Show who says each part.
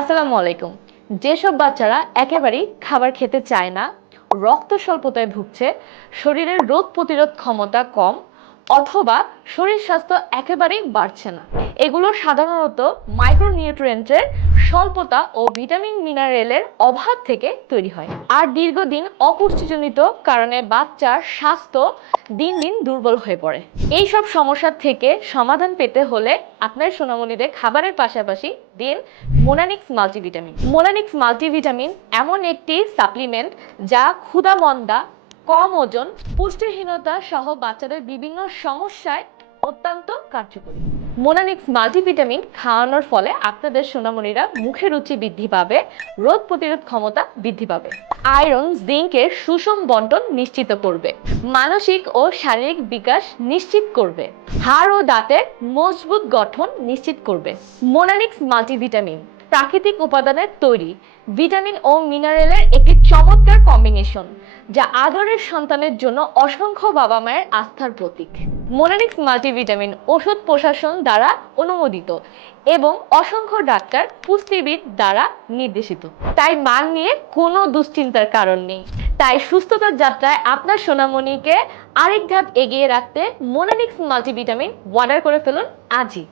Speaker 1: আসসালামু আলাইকুম। যেসব বাচ্চারা একেবারেই খাবার খেতে চায় না, রক্ত স্বল্পতায় ভুগছে, শরীরের রোগ প্রতিরোধ ক্ষমতা কম অথবা শরীর স্বাস্থ্য একেবারেই বাড়ছে না। এগুলো সাধারণত মাইক্রোনিউট্রিয়েন্টের স্বল্পতা ও ভিটামিন মিনারেলের অভাব থেকে তৈরি হয়। আর দীর্ঘদিন অপুষ্টিজনিত কারণে বাচ্চার স্বাস্থ্য দিন দিন দুর্বল হয়ে পড়ে। এই সব সমস্যা থেকে সমাধান পেতে হলে আপনার সোনামণিদের খাবারের পাশাপাশি দিন মোনানিক্স মাল্টিভিটামিন। মোনানিক্স মাল্টিভিটামিন এমন একটি সাপ্লিমেন্ট যা ক্ষুধামন্দা কম ওজন, পুষ্টিহীনতা সহ বাচ্চাদের বিভিন্ন সমস্যায় অত্যন্ত কার্যকরী। মোনানিক্স মাল্টিভিটামিন খাওয়ানোর ফলে আপনাদের সোনামণিরা মুখে রুচি বৃদ্ধি পাবে, রোগ প্রতিরোধ ক্ষমতা বৃদ্ধি পাবে। আয়রন জিঙ্কের সুষম বন্টন নিশ্চিত করবে। মানসিক ও শারীরিক বিকাশ নিশ্চিত করবে। হাড় ও দাঁতের মজবুত গঠন নিশ্চিত করবে। মোনানিক্স মাল্টিভিটামিন প্রাকৃতিক উপাদানের তৈরি ভিটামিন ও মিনারেলের একটি চমৎকার কম্বিনেশন যা আদরের সন্তানের জন্য অসংখ্য বাবা মায়ের আস্থার প্রতীক। মোনানিক্স মাল্টিভিটামিন ওষুধ প্রশাসন দ্বারা অনুমোদিত এবং অসংখ্য ডাক্তার পুষ্টিবিদ দ্বারা নির্দেশিত। তাই মান নিয়ে কোনো দুশ্চিন্তার কারণ নেই। তাই সুস্থতার যাত্রায় আপনার সোনামণিকে আরেক ধাপ এগিয়ে রাখতে মোনানিক্স মাল্টিভিটামিন অর্ডার করে ফেলুন আজই।